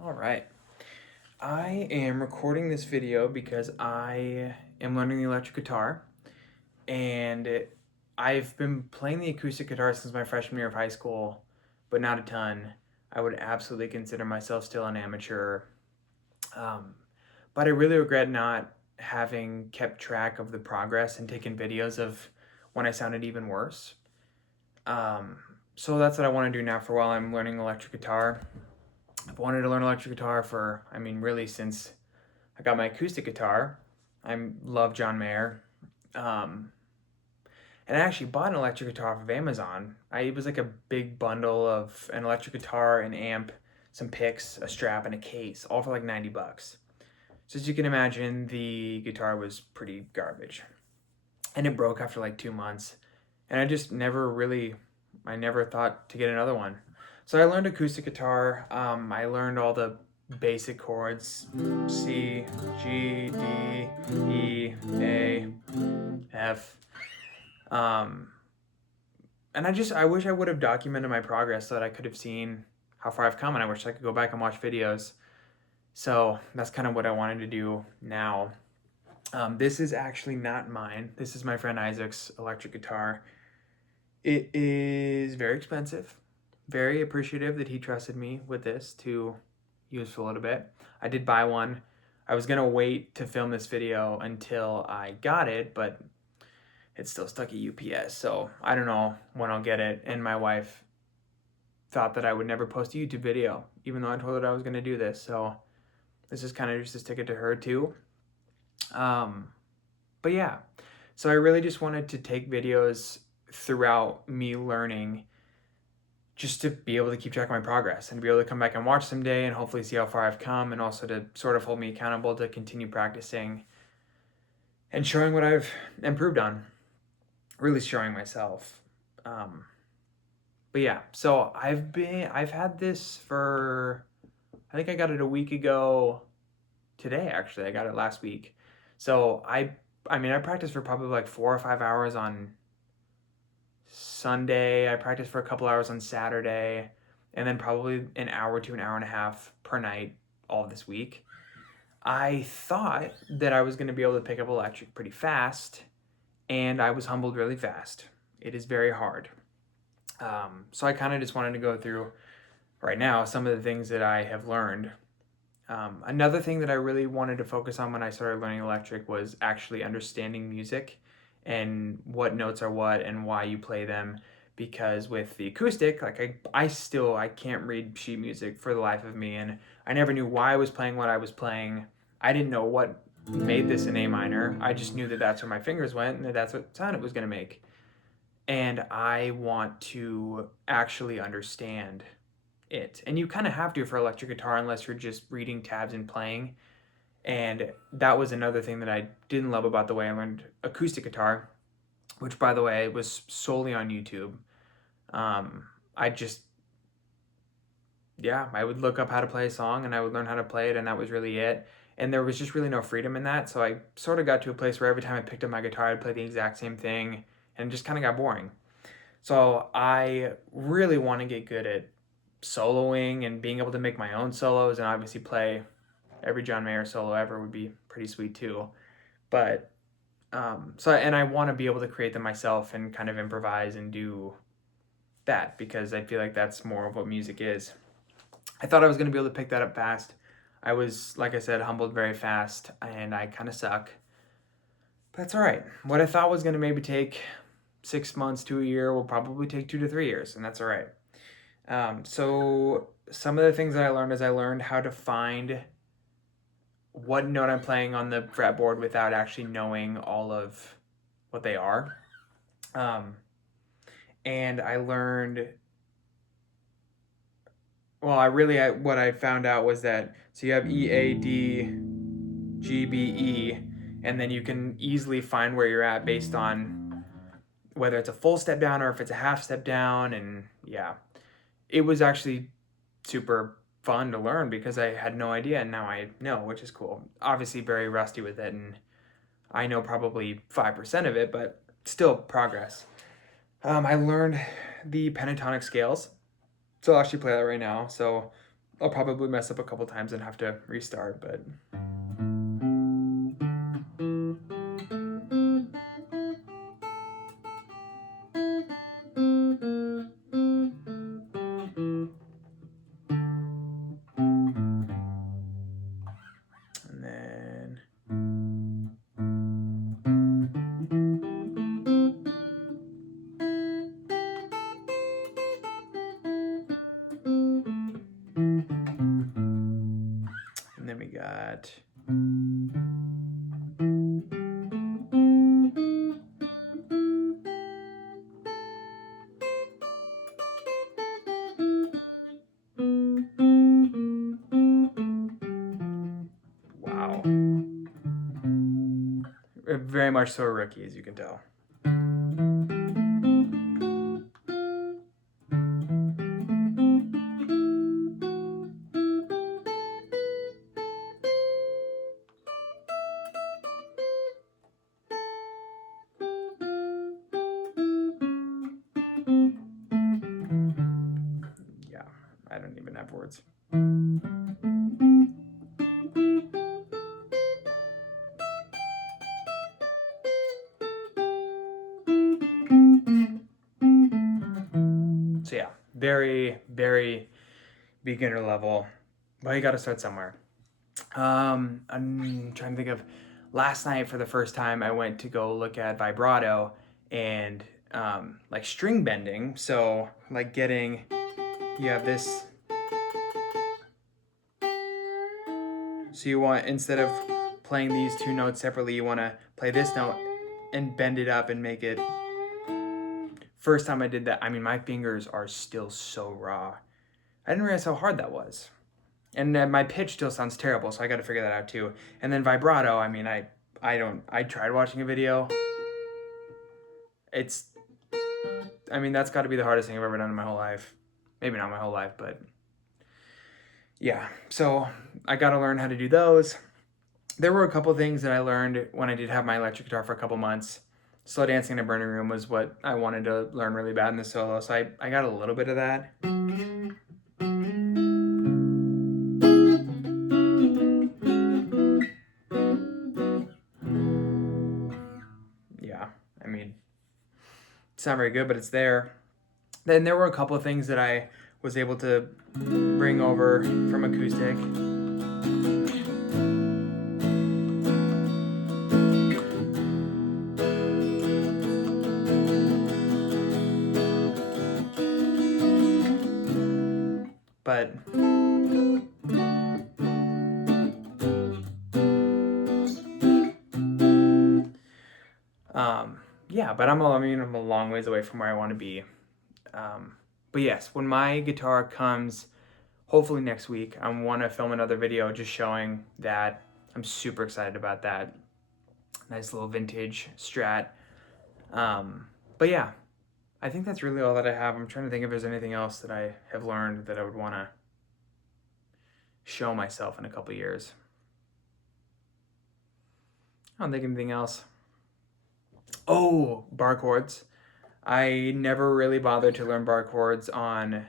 All right. I am recording this video because I am learning the electric guitar and I've been playing the acoustic guitar since my freshman year of high school, but not a ton. I would absolutely consider myself still an amateur. Um, but I really regret not having kept track of the progress and taken videos of when I sounded even worse. Um, so that's what I want to do now for while I'm learning electric guitar. I've wanted to learn electric guitar for, really since I got my acoustic guitar. I love John Mayer. Um, and I actually bought an electric guitar off of Amazon. It was like a big bundle of an electric guitar, an amp, some picks, a strap, and a case, all for like 90 bucks. So as you can imagine, the guitar was pretty garbage. And it broke after like 2 months. And I never thought to get another one. So I learned acoustic guitar. I learned all the basic chords: C, G, D, E, A, F. Um, and I wish I would have documented my progress so that I could have seen how far I've come, and I wish I could go back and watch videos. So that's kind of what I wanted to do now. This is actually not mine. This is my friend Isaac's electric guitar. It is very expensive. Very appreciative that he trusted me with this to use for a little bit. I did buy one. I was gonna wait to film this video until I got it, but it's still stuck at UPS, so I don't know when I'll get it. And my wife thought that I would never post a YouTube video, even though I told her I was gonna do this. So this is kind of just to stick it to her too. But yeah, so I really just wanted to take videos throughout me learning, just to be able to keep track of my progress and be able to come back and watch someday and hopefully see how far I've come, and also to sort of hold me accountable to continue practicing and showing what I've improved on, really showing myself. Um, but yeah, so I've had this for, I think I got it a week ago today, actually. I got it last week. So I practiced for probably like 4 or 5 hours on Sunday. I practiced for a couple hours on Saturday, and then probably an hour to an hour and a half per night all this week. I thought that I was going to be able to pick up electric pretty fast, and I was humbled really fast. It is very hard. So I kind of just wanted to go through right now some of the things that I have learned. Another thing that I really wanted to focus on when I started learning electric was actually understanding music and what notes are what and why you play them. Because with the acoustic, like I can't read sheet music for the life of me, and I never knew why I was playing what I was playing. I didn't know what made this an A minor. I just knew that that's where my fingers went and that that's what sound it was going to make. And I want to actually understand it. And you kind of have to for electric guitar unless you're just reading tabs and playing. And that was another thing that I didn't love about the way I learned acoustic guitar, which, by the way, was solely on YouTube. I just, yeah, I would look up how to play a song and I would learn how to play it, and that was really it. And there was just really no freedom in that. So I sort of got to a place where every time I picked up my guitar, I'd play the exact same thing, and it just kind of got boring. So I really want to get good at soloing and being able to make my own solos, and obviously play every John Mayer solo ever would be pretty sweet too. But and I want to be able to create them myself and kind of improvise and do that, because I feel like that's more of what music is. I thought I was going to be able to pick that up fast. I was, like I said, humbled very fast, and I kind of suck. But that's all right. What I thought was going to maybe take 6 months to a year will probably take 2 to 3 years, and that's all right. So some of the things that I learned is I learned how to find what note I'm playing on the fretboard without actually knowing all of what they are. And I learned, what I found out was that, so you have E, A, D, G, B, E, and then you can easily find where you're at based on whether it's a full step down or if it's a half step down. And yeah, it was actually super fun to learn because I had no idea, and now I know, which is cool. Obviously very rusty with it, and I know probably 5% of it, but still progress. I learned the pentatonic scales, so I'll actually play that right now. So I'll probably mess up a couple times and have to restart, but and then we got wow. Very much so a rookie, as you can tell. Yeah, I don't even have words. So yeah, very, very beginner level, but you got to start somewhere. I'm trying to think of last night for the first time I went to go look at vibrato and like string bending. So like getting, you have this. So you want, instead of playing these two notes separately, you want to play this note and bend it up and make it. First time I did that, I mean, my fingers are still so raw. I didn't realize how hard that was. And my pitch still sounds terrible, so I got to figure that out too. And then vibrato, I mean, I tried watching a video. I mean, that's got to be the hardest thing I've ever done in my whole life. Maybe not my whole life, but yeah. So I got to learn how to do those. There were a couple things that I learned when I did have my electric guitar for a couple months. Slow dancing in a burning room was what I wanted to learn really bad in the solo, so I got a little bit of that. Yeah, I mean, it's not very good, but it's there. Then there were a couple of things that I was able to bring over from acoustic. But yeah, but I'm a long ways away from where I want to be. But yes, when my guitar comes, hopefully next week, I want to film another video just showing that. I'm super excited about that. Nice little vintage Strat. But yeah, I think that's really all that I have. I'm trying to think if there's anything else that I have learned that I would want to show myself in a couple years. I don't think anything else. Oh, bar chords. I never really bothered to learn bar chords on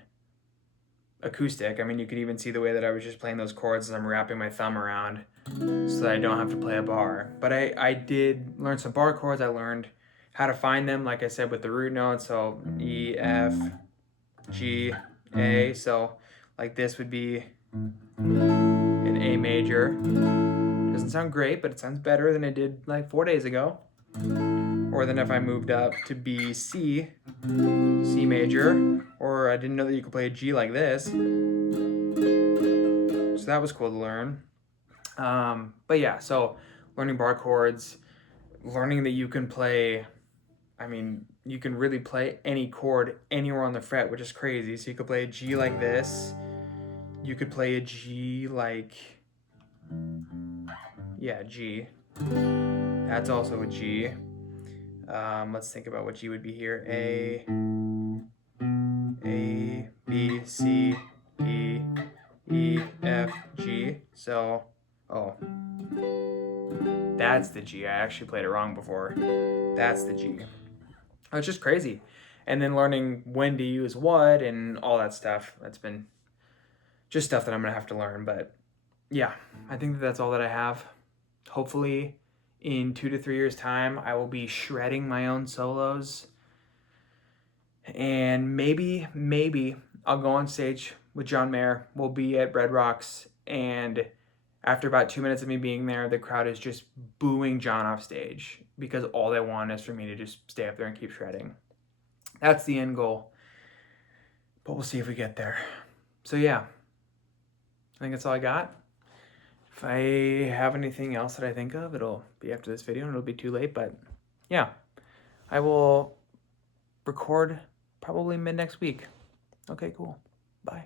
acoustic. I mean, you could even see the way that I was just playing those chords as I'm wrapping my thumb around so that I don't have to play a bar. But I did learn some bar chords. I learned how to find them, like I said, with the root notes. So E, F, G, A. So like this would be an A major. Doesn't sound great, but it sounds better than it did like 4 days ago. Or than if I moved up to B, C, C major, or I didn't know that you could play a G like this. So that was cool to learn. But yeah, so learning bar chords, learning that you can play, I mean, you can really play any chord anywhere on the fret, which is crazy. So you could play a G like this. You could play a G like, yeah, G. That's also a G. Let's think about what G would be here. A, B, C, E, E, F, G. So, oh, that's the G. I actually played it wrong before. That's the G. Oh, it's just crazy. And then learning when to use what and all that stuff. That's been just stuff that I'm gonna have to learn. But yeah, I think that that's all that I have. Hopefully in 2 to 3 years time, I will be shredding my own solos, and maybe I'll go on stage with John Mayer. We'll be at Red Rocks, and after about 2 minutes of me being there, the crowd is just booing John off stage because all they want is for me to just stay up there and keep shredding. That's the end goal, but we'll see if we get there. So yeah, I think that's all I got. If I have anything else that I think of, it'll be after this video and it'll be too late, but yeah, I will record probably mid next week. Okay, cool. Bye.